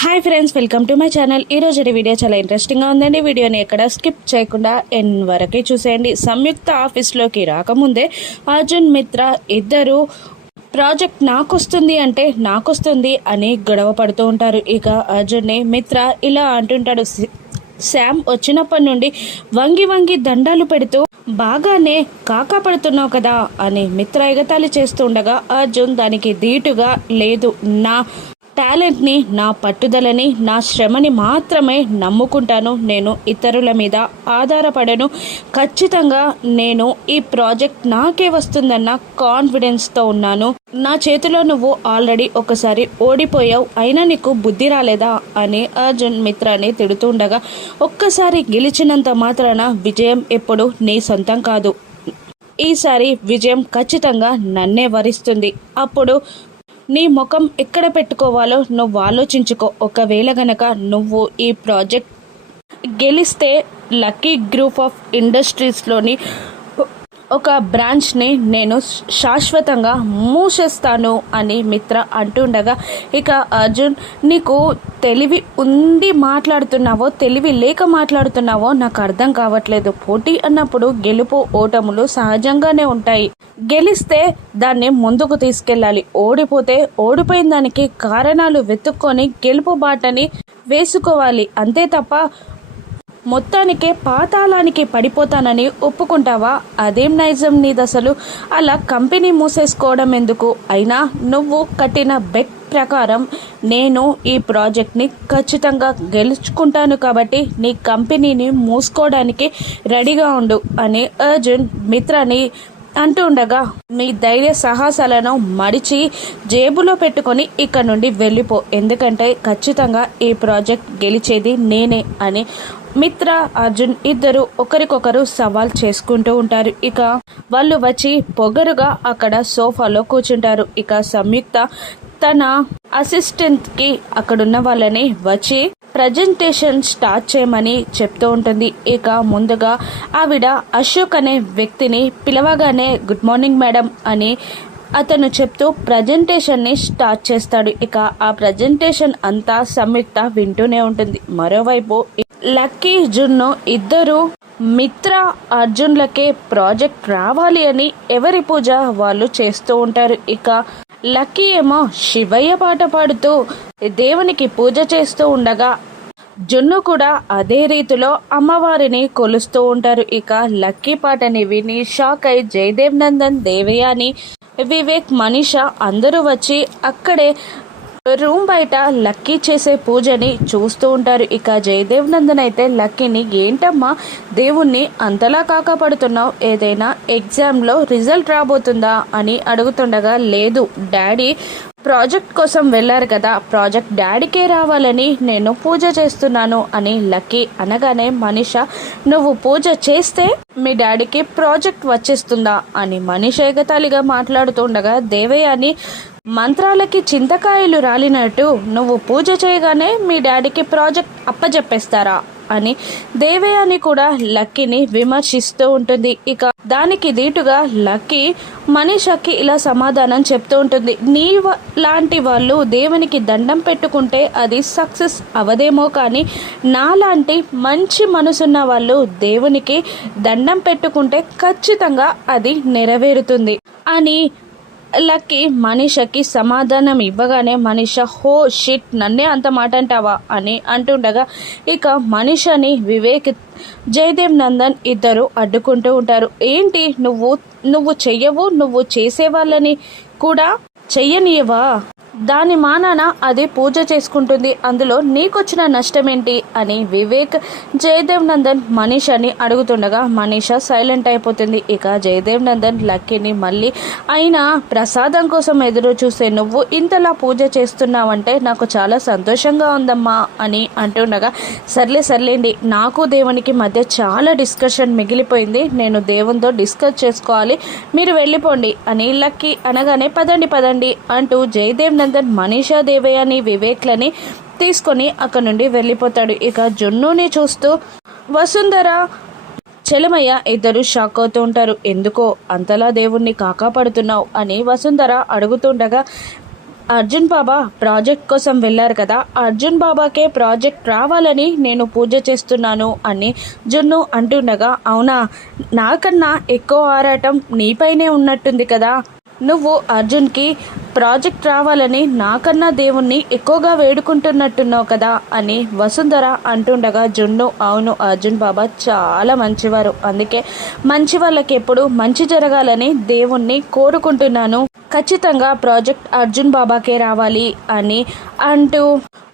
Hi friends welcome to my channel. ఈ రోజు video చాలా ఇంట్రెస్టింగ్గా ఉందండి. వీడియోని ఎక్కడ స్కిప్ చేయకుండా ఎన్ వరకే చూసేయండి. సంయుక్త ఆఫీస్లోకి రాకముందే అర్జున్ మిత్ర ఇద్దరు ప్రాజెక్ట్ నాకొస్తుంది అంటే నాకొస్తుంది అని గొడవ పడుతూ ఉంటారు. ఇక అర్జున్ని మిత్ర ఇలా అంటుంటాడు. శామ్ వచ్చినప్పటి నుండి వంగి వంగి దండాలు పెడుతూ బాగానే కాకాపడుతున్నావు కదా అని మిత్ర ఎగతాళి చేస్తుండగా అర్జున్ దానికి ధీటుగా లేదు నా టాలెంట్ని నా పట్టుదలని నా శ్రమని మాత్రమే నమ్ముకుంటాను. నేను ఇతరుల మీద ఆధారపడను. ఖచ్చితంగా నేను ఈ ప్రాజెక్ట్ నాకే వస్తుందన్న కాన్ఫిడెన్స్తో ఉన్నాను. నా చేతిలో నువ్వు ఆల్రెడీ ఒకసారి ఓడిపోయావు. అయినా నీకు బుద్ధి రాలేదా? అని అర్జున్ మిత్రాన్ని తిడుతుండగా ఒక్కసారి గెలిచినంత మాత్రాన విజయం ఎప్పుడు నీ సొంతం కాదు. ఈసారి విజయం ఖచ్చితంగా నన్నే వరిస్తుంది. అప్పుడు నీ ముఖం ఎక్కడ పెట్టుకోవాలో నువ్వు ఆలోచించుకో. ఒకవేళ గనక నువ్వు ఈ ప్రాజెక్ట్ గెలిస్తే లక్కీ గ్రూప్ ఆఫ్ ఇండస్ట్రీస్లోని ఒక బ్రాంచ్ని నేను శాశ్వతంగా మూసేస్తాను అని మిత్ర అంటుండగా ఇక అర్జున్ నీకు తెలివి ఉండి మాట్లాడుతున్నావో తెలివి లేక మాట్లాడుతున్నావో నాకు అర్థం కావట్లేదు. పోటీ అన్నప్పుడు గెలుపు ఓటములు సహజంగానే ఉంటాయి. గెలిస్తే దాన్ని ముందుకు తీసుకెళ్ళాలి. ఓడిపోతే ఓడిపోయిన దానికి కారణాలు వెతుక్కొని గెలుపు బాటని వేసుకోవాలి. అంతే తప్ప మొత్తానికే పాతాళానికి పడిపోతానని ఒప్పుకుంటావా? అదేం నైజం నీదసలు అలా కంపెనీ మూసేసుకోవడం ఎందుకు? అయినా నువ్వు కట్టిన బెట్ ప్రకారం నేను ఈ ప్రాజెక్ట్ని ఖచ్చితంగా గెలుచుకుంటాను కాబట్టి నీ కంపెనీని మూసుకోవడానికి రెడీగా ఉండు అని అర్జున్ మిత్రని అంటూ ఉండగా మీ ధైర్య సాహసాలను మడిచి జేబులో పెట్టుకొని ఇక్కడ నుండి వెళ్ళిపో. ఎందుకంటే ఖచ్చితంగా ఈ ప్రాజెక్ట్ గెలిచేది నేనే అని మిత్ర అర్జున్ ఇద్దరు ఒకరికొకరు సవాల్ చేసుకుంటూ ఉంటారు. ఇక వాళ్ళు వచ్చి పొగరుగా అక్కడ సోఫాలో కూర్చుంటారు. ఇక సంయుక్త తన అసిస్టెంట్కి అక్కడున్న వాళ్ళని వచ్చి ప్రజెంటేషన్ స్టార్ట్ చేయమని చెప్తూ ఉంటుంది. ఇక ముందుగా ఆవిడ అశోక్ అనే వ్యక్తిని పిలవగానే గుడ్ మార్నింగ్ మేడం అని అతను చెప్తూ ప్రజెంటేషన్ని స్టార్ట్ చేస్తాడు. ఇక ఆ ప్రజెంటేషన్ అంతా సంయుక్త వింటూనే ఉంటుంది. మరోవైపు లక్కీ జున్ను ఇద్దరు మిత్ర అర్జున్లకే ప్రాజెక్ట్ రావాలి అని ఎవరి పూజ వాళ్ళు చేస్తూ ఉంటారు. ఇక లక్కీ ఏమో శివయ్య పాట పాడుతూ దేవునికి పూజ చేస్తూ ఉండగా జున్ను కూడా అదే రీతిలో అమ్మవారిని కొలుస్తూ ఉంటారు. ఇక లక్కీ పాటని విని షాక్ అయి జయదేవ్ నందన్ దేవయాని వివేక్ మనీష అందరూ వచ్చి అక్కడే రూమ్ బయట లక్కీ చేసే పూజని చూస్తూ ఉంటారు. ఇక జయదేవ్ నందన్ అయితే లక్కీని ఏంటమ్మా దేవుణ్ణి అంతలా కాకపడుతున్నావు? ఏదైనా ఎగ్జామ్లో రిజల్ట్ రాబోతుందా? అని అడుగుతుండగా లేదు డాడీ ప్రాజెక్ట్ కోసం వెళ్ళారు కదా ప్రాజెక్ట్ డాడీకే రావాలని నేను పూజ చేస్తున్నాను అని లక్కీ అనగానే మనీష నువ్వు పూజ చేస్తే మీ డాడీకి ప్రాజెక్ట్ వచ్చేస్తుందా? అని మనీష ఎగతాళిగా మాట్లాడుతుండగా దేవయాని మంత్రాలకి చింతకాయలు రాలినట్టు నువ్వు పూజ చేయగానే మీ డాడీకి ప్రాజెక్ట్ అప్పజెప్పేస్తారా? అని దేవయాని కూడా లక్కీని విమర్శిస్తూ ఉంటుంది. ఇక దానికి దీటుగా లక్కీ మనీషాకి ఇలా సమాధానం చెప్తూ ఉంటుంది. నీ లాంటి వాళ్ళు దేవునికి దండం పెట్టుకుంటే అది సక్సెస్ అవదేమో కానీ నాలాంటి మంచి మనసున్న వాళ్ళు దేవునికి దండం పెట్టుకుంటే ఖచ్చితంగా అది నెరవేరుతుంది అని లక్కీ మనీషకి సమాధానం ఇవ్వగానే మనీష హో షిట్ నన్నే అంత మాట అంటావా? అని అంటుండగా ఇక మనీషని వివేక్ జయదేవ్ నందన్ ఇద్దరు అడ్డుకుంటూ ఉంటారు. ఏంటి? నువ్వు నువ్వు చెయ్యవు? నువ్వు చేసేవాళ్ళని కూడా చెయ్యనియవా? దాని మానాన అది పూజ చేసుకుంటుంది. అందులో నీకొచ్చిన నష్టం ఏంటి అని వివేక్ జయదేవ్ నందన్ మనీష్ అని అడుగుతుండగా మనీష సైలెంట్ అయిపోతుంది. ఇక జయదేవ్ నందన్ లక్కీని మళ్ళీ అయినా ప్రసాదం కోసం ఎదురు చూసే నువ్వు ఇంతలా పూజ చేస్తున్నావంటే నాకు చాలా సంతోషంగా ఉందమ్మా అని అంటుండగా సర్లే సర్లేండి. నాకు దేవునికి మధ్య చాలా డిస్కషన్ మిగిలిపోయింది. నేను దేవునితో డిస్కస్ చేసుకోవాలి. మీరు వెళ్ళిపోండి అని లక్కీ అనగానే పదండి పదండి అంటూ జయదేవ్ నందన్ మనీషా దేవయ్యని వివేక్లని తీసుకొని అక్కడ నుండి వెళ్ళిపోతాడు. ఇక జున్నుని చూస్తూ వసుంధర చలమయ్య ఇద్దరు షాక్ అవుతూ ఉంటారు. ఎందుకో అంతలా దేవుణ్ణి కాకాపడుతున్నావు అని వసుంధర అడుగుతుండగా అర్జున్ బాబా ప్రాజెక్ట్ కోసం వెళ్ళారు కదా అర్జున్ బాబాకే ప్రాజెక్ట్ రావాలని నేను పూజ చేస్తున్నాను అని జున్ను అంటుండగా అవునా? నాకన్నా ఎక్కువ ఆరాటం నీపైనే ఉన్నట్టుంది కదా. నువ్వు అర్జున్కి ప్రాజెక్ట్ రావాలని నాకన్నా దేవుణ్ణి ఎక్కువగా వేడుకుంటున్నట్టున్నావు కదా అని వసుంధర అంటుండగా జున్ను అవును అర్జున్ బాబా చాలా మంచివారు. అందుకే మంచి వాళ్ళకి ఎప్పుడు మంచి జరగాలని దేవుణ్ణి కోరుకుంటున్నాను. ఖచ్చితంగా ప్రాజెక్ట్ అర్జున్ బాబాకే రావాలి అని అంటూ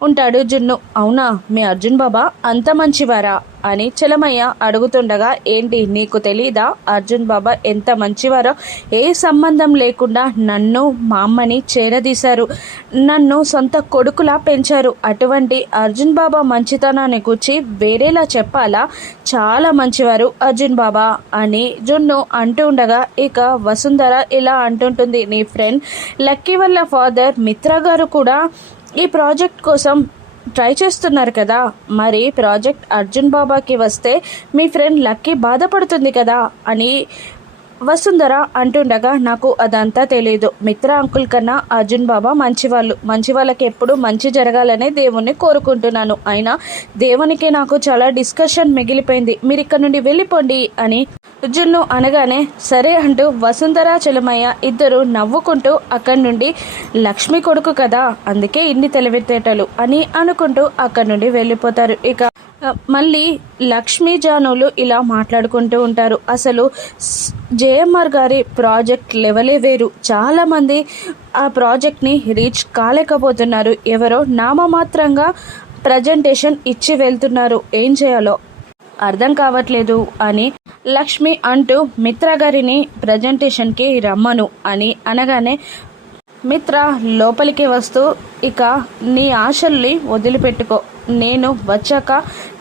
ఉంటాడు జున్ను. అవునా? మీ అర్జున్ బాబా అంత మంచివారా? అని చలమయ్య అడుగుతుండగా ఏంటి నీకు తెలీదా? అర్జున్ బాబా ఎంత మంచివారో? ఏ సంబంధం లేకుండా నన్ను మా అమ్మని చేరదీశారు. నన్ను సొంత కొడుకులా పెంచారు. అటువంటి అర్జున్ బాబా మంచితనాన్ని కూర్చి వేరేలా చెప్పాలా? చాలా మంచివారు అర్జున్ బాబా అని జున్ను అంటూ ఉండగా ఇక వసుంధర ఇలా అంటుంటుంది నీ ఫ్రెండ్ లక్కీ వల్ల ఫాదర్ మిత్ర గారు కూడా ఈ ప్రాజెక్ట్ కోసం ట్రై చేస్తున్నారు కదా. మరి ప్రాజెక్ట్ అర్జున్ బాబాకి వస్తే మీ ఫ్రెండ్ లక్కీ బాధపడుతుంది కదా అని వసుంధర అంటుండగా నాకు అదంతా తెలియదు మిత్ర అంకుల్ కన్నా అర్జున్ బాబా మంచివాళ్ళు. మంచి వాళ్ళకి ఎప్పుడు మంచి జరగాలనే దేవుణ్ణి కోరుకుంటున్నాను. అయినా దేవునికి నాకు చాలా డిస్కషన్ మిగిలిపోయింది. మీరు ఇక్కడ నుండి వెళ్ళిపోండి అని అర్జున్ను అనగానే సరే అంటూ వసుంధర చలమయ్య ఇద్దరు నవ్వుకుంటూ అక్కడి నుండి లక్ష్మి కొడుకు కదా అందుకే ఇన్ని తెలివితేటలు అని అనుకుంటూ అక్కడి నుండి వెళ్ళిపోతారు. ఇక మళ్ళీ లక్ష్మీ జానులు ఇలా మాట్లాడుకుంటూ ఉంటారు. అసలు జేఎంఆర్ గారి ప్రాజెక్ట్ లెవలే వేరు. చాలామంది ఆ ప్రాజెక్ట్ని రీచ్ కాలేకపోతున్నారు. ఎవరో నామమాత్రంగా ప్రజెంటేషన్ ఇచ్చి వెళ్తున్నారు. ఏం చేయాలో అర్థం కావట్లేదు అని లక్ష్మి అంటూ మిత్ర గారిని ప్రజెంటేషన్కి రమ్మను అని అనగానే మిత్ర లోపలికి వస్తూ ఇక నీ ఆశల్ని వదిలిపెట్టుకో. నేను వచ్చాక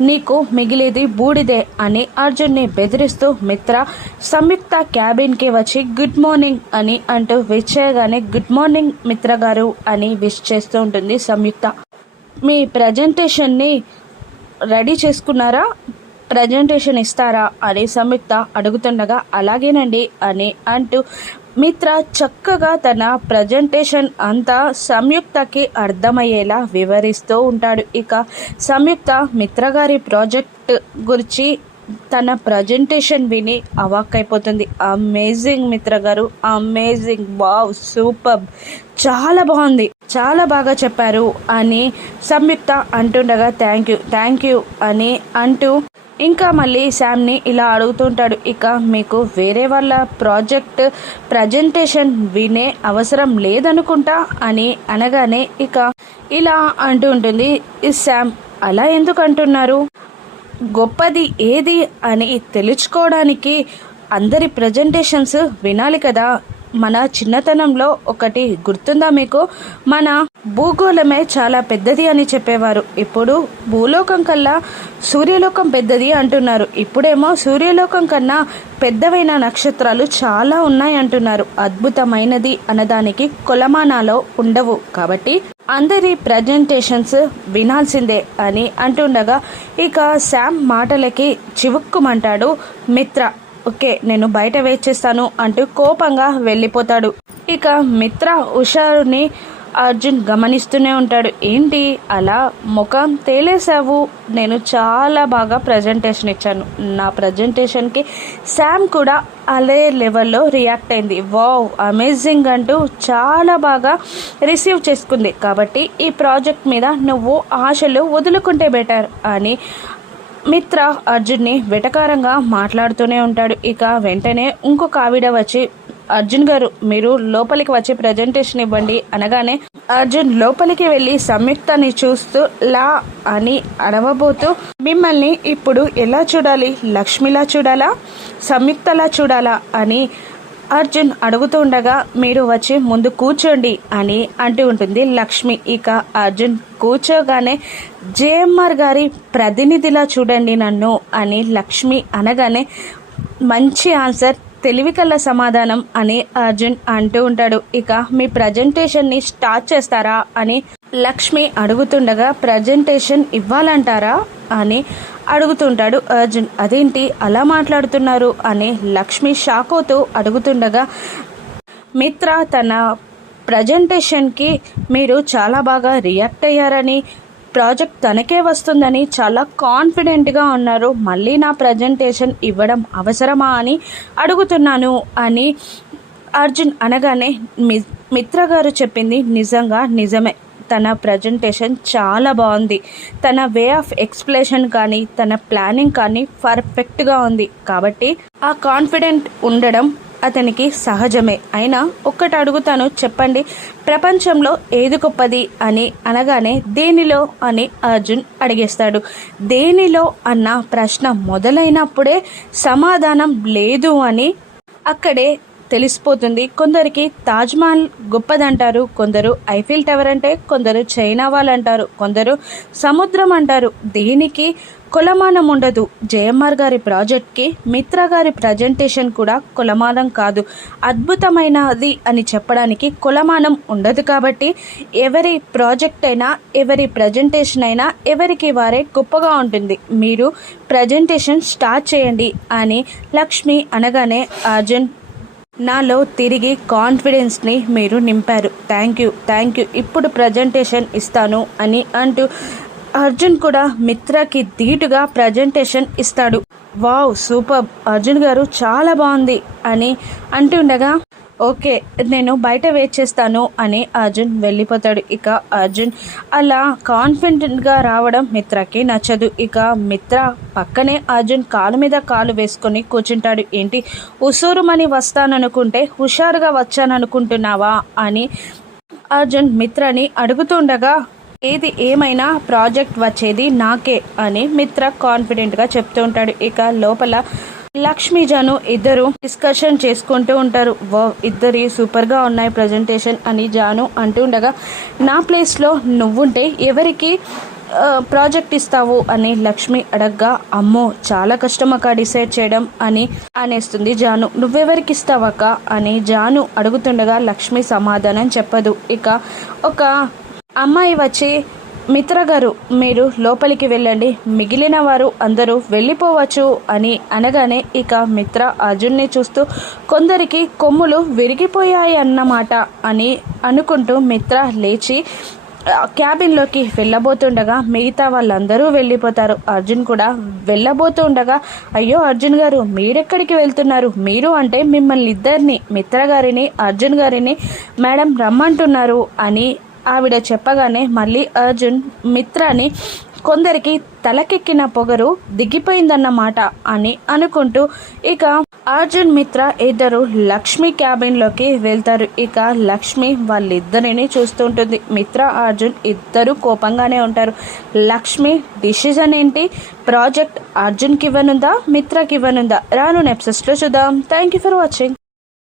నీకు మిగిలేది బూడిదే అని అర్జున్ని బెదిరిస్తూ మిత్ర సంయుక్త క్యాబిన్కి వచ్చి గుడ్ మార్నింగ్ అని అంటూ విష్ చేయగానే గుడ్ మార్నింగ్ మిత్ర గారు అని విష్ చేస్తూ ఉంటుంది సంయుక్త. మీ ప్రజెంటేషన్ని రెడీ చేసుకున్నారా? ప్రజెంటేషన్ ఇస్తారా అని సంయుక్త అడుగుతుండగా అలాగేనండి అని అంటూ మిత్ర చక్కగా తన ప్రజెంటేషన్ అంతా సంయుక్తకి అర్థమయ్యేలా వివరిస్తూ ఉంటాడు. ఇక సంయుక్త మిత్ర గారి ప్రాజెక్ట్ గురించి తన ప్రజెంటేషన్ విని అవాక్కైపోతుంది. అమేజింగ్ మిత్ర గారు అమేజింగ్ వావ్ సూపర్ చాలా బాగుంది చాలా బాగా చెప్పారు అని సంయుక్త అంటుండగా థ్యాంక్ యూ థ్యాంక్ యూ అని అంటూ ఇంకా మళ్ళీ శామ్ని ఇలా అడుగుతుంటాడు ఇక మీకు వేరే వాళ్ళ ప్రాజెక్ట్ ప్రజెంటేషన్ వినే అవసరం లేదనుకుంటా? అని అనగానే ఇక ఇలా అంటూ ఉంటుంది ఈ శామ్ అలా ఎందుకు అంటున్నారు? గొప్పది ఏది? అని తెలుసుకోవడానికి అందరి ప్రజెంటేషన్స్ వినాలి కదా. మన చిన్నతనంలో ఒకటి గుర్తుందా మీకు? మన భూగోళమే చాలా పెద్దది అని చెప్పేవారు. ఇప్పుడు భూలోకం కల్లా సూర్యలోకం పెద్దది అంటున్నారు. ఇప్పుడేమో సూర్యలోకం కన్నా పెద్దవైన నక్షత్రాలు చాలా ఉన్నాయి అంటున్నారు. అద్భుతమైనది అన్నదానికి కొలమానాలో ఉండవు. కాబట్టి అందరి ప్రజెంటేషన్స్ వినాల్సిందే అని అంటుండగా ఇక శామ్ మాటలకి చివుక్కుమంటాడు మిత్ర. ఓకే నేను బయట వెయిట్ చేస్తాను అంటూ కోపంగా వెళ్ళిపోతాడు. ఇక మిత్ర హుషారుని అర్జున్ గమనిస్తూనే ఉంటాడు. ఏంటి అలా ముఖం తేలేసావు నేను చాలా బాగా ప్రజెంటేషన్ ఇచ్చాను. నా ప్రజెంటేషన్కి శామ్ కూడా అదే లెవెల్లో రియాక్ట్ అయింది. వావ్ అమేజింగ్ అంటూ చాలా బాగా రిసీవ్ చేసుకుంది. కాబట్టి ఈ ప్రాజెక్ట్ మీద నువ్వు ఆశలు వదులుకుంటే బెటర్ అని మిత్ర అర్జున్ని వెటకారంగా మాట్లాడుతూనే ఉంటాడు. ఇక వెంటనే ఇంకొక ఆవిడ వచ్చి అర్జున్ గారు మీరు లోపలికి వచ్చి ప్రజెంటేషన్ ఇవ్వండి అనగానే అర్జున్ లోపలికి వెళ్ళి సంయుక్తని చూస్తూ లా అని అడవబోతూ మిమ్మల్ని ఇప్పుడు ఎలా చూడాలి? లక్ష్మిలా చూడాలా? సంయుక్తలా చూడాలా? అని అర్జున్ అడుగుతూ ఉండగా మీరు వచ్చి ముందు కూర్చోండి అని అంటూ ఉంటుంది లక్ష్మి. ఇక అర్జున్ కూర్చోగానే జేఎంఆర్ గారి ప్రతినిధిలా చూడండి నన్ను అని లక్ష్మి అనగానే మంచి ఆన్సర్ తెలివికల్ల సమాధానం అని అర్జున్ అంటూ ఉంటాడు. ఇక మీ ప్రజెంటేషన్ని స్టార్ట్ చేస్తారా? అని లక్ష్మి అడుగుతుండగా ప్రజెంటేషన్ ఇవ్వాలంటారా? అని అడుగుతుంటాడు. అర్జున్ అదేంటి అలా మాట్లాడుతున్నారు? అని లక్ష్మి షాక్ అవుతూ అడుగుతుండగా మిత్ర తన ప్రజెంటేషన్కి మీరు చాలా బాగా రియాక్ట్ అయ్యారని ప్రాజెక్ట్ తనకే వస్తుందని చాలా కాన్ఫిడెంట్గా ఉన్నారు. మళ్ళీ నా ప్రజెంటేషన్ ఇవ్వడం అవసరమా అని అడుగుతున్నాను అని అర్జున్ అనగానే మి మిత్ర గారు చెప్పింది నిజంగా నిజమే. తన ప్రజెంటేషన్ చాలా బాగుంది. తన వే ఆఫ్ ఎక్స్ప్లెనేషన్ కానీ తన ప్లానింగ్ కానీ పర్ఫెక్ట్గా ఉంది. కాబట్టి ఆ కాన్ఫిడెంట్ ఉండడం అతనికి సహజమే. అయినా ఒక్కటి అడుగుతాను చెప్పండి ప్రపంచంలో ఏది గొప్పది అని అనగానే దేనిలో అని అర్జున్ అడిగేస్తాడు. దేనిలో అన్న ప్రశ్న మొదలైనప్పుడే సమాధానం లేదు అని అక్కడే తెలిసిపోతుంది. కొందరికి తాజ్మహల్ గొప్పదంటారు కొందరు ఐఫిల్ టవర్ అంటే కొందరు చైనా వాళ్ళు అంటారు కొందరు సముద్రం అంటారు. దీనికి కులమానం ఉండదు. జయమ్మర్ గారి ప్రాజెక్ట్కి మిత్ర గారి ప్రజెంటేషన్ కూడా కులమానం కాదు. అద్భుతమైనది అని చెప్పడానికి కులమానం ఉండదు కాబట్టి ఎవరి ప్రాజెక్ట్ అయినా ఎవరి ప్రజెంటేషన్ అయినా ఎవరికి వారే గొప్పగా ఉంటుంది. మీరు ప్రజెంటేషన్ స్టార్ట్ చేయండి అని లక్ష్మి అనగానే అర్జున్ నాలో తిరిగి కాన్ఫిడెన్స్ని మీరు నింపారు. Thank you. Thank you. ఇప్పుడు ప్రజెంటేషన్ ఇస్తాను అని అంటూ అర్జున్ కూడా మిత్రకి ధీటుగా ప్రజెంటేషన్ ఇస్తాడు. Wow super. అర్జున్ గారు చాలా బాగుంది అని అంటుండగా ఓకే నేను బయట వెయిట్ చేస్తాను అని అర్జున్ వెళ్ళిపోతాడు. ఇక అర్జున్ అలా కాన్ఫిడెంట్గా రావడం మిత్రకి నచ్చదు. ఇక మిత్ర పక్కనే అర్జున్ కాలు మీద కాలు వేసుకొని కూర్చుంటాడు. ఏంటి? ఉసూరుమని వస్తాననుకుంటే హుషారుగా వచ్చాననుకుంటున్నావా అని అర్జున్ మిత్రని అడుగుతుండగా ఏది ఏమైనా ప్రాజెక్ట్ వచ్చేది నాకే అని మిత్ర కాన్ఫిడెంట్గా చెప్తూ ఉంటాడు. ఇక లోపల లక్ష్మి జను ఇద్దరు డిస్కషన్ చేసుకుంటూ ఉంటారు. ఇద్దరి ఇద్దరి సూపర్గా ఉన్నాయి ప్రజెంటేషన్ అని జాను అంటూ ఉండగా నా ప్లేస్లో నువ్వుంటే ఎవరికి ప్రాజెక్ట్ ఇస్తావు అని లక్ష్మి అడగ్గా అమ్మో చాలా కష్టం అక్క డిసైడ్ చేయడం అని అనేస్తుంది జాను. నువ్వెవరికి ఇస్తావక్క అని జాను అడుగుతుండగా లక్ష్మి సమాధానం చెప్పదు. ఇక ఒక అమ్మాయి వచ్చి మిత్ర గారు మీరు లోపలికి వెళ్ళండి. మిగిలిన వారు అందరూ వెళ్ళిపోవచ్చు అని అనగానే ఇక మిత్ర అర్జున్ని చూస్తూ కొందరికి కొమ్ములు విరిగిపోయాయి అన్నమాట అని అనుకుంటూ మిత్ర లేచి క్యాబిన్లోకి వెళ్ళబోతుండగా మిగతా వాళ్ళందరూ వెళ్ళిపోతారు. అర్జున్ కూడా వెళ్ళబోతూ ఉండగా అయ్యో అర్జున్ గారు మీరెక్కడికి వెళ్తున్నారు? మీరు అంటే మిమ్మల్ని ఇద్దరిని మిత్ర గారిని అర్జున్ గారిని మేడం రమ్మంటున్నారు అని ఆవిడ చెప్పగానే మళ్ళీ అర్జున్ మిత్రాని కొందరికి తలకెక్కిన పొగరు దిగిపోయిందన్నమాట అని అనుకుంటూ ఇక అర్జున్ మిత్ర ఇద్దరు లక్ష్మి క్యాబిన్లోకి వెళ్తారు. ఇక లక్ష్మి వాళ్ళిద్దరిని చూస్తుంటుంది. మిత్ర అర్జున్ ఇద్దరు కోపంగానే ఉంటారు. లక్ష్మి డిసిజన్ ఏంటి? ప్రాజెక్ట్ అర్జున్కి ఇవ్వనుందా? మిత్రకి ఇవ్వనుందా? రాను నెప్సెస్లో చూద్దాం. Thank you for watching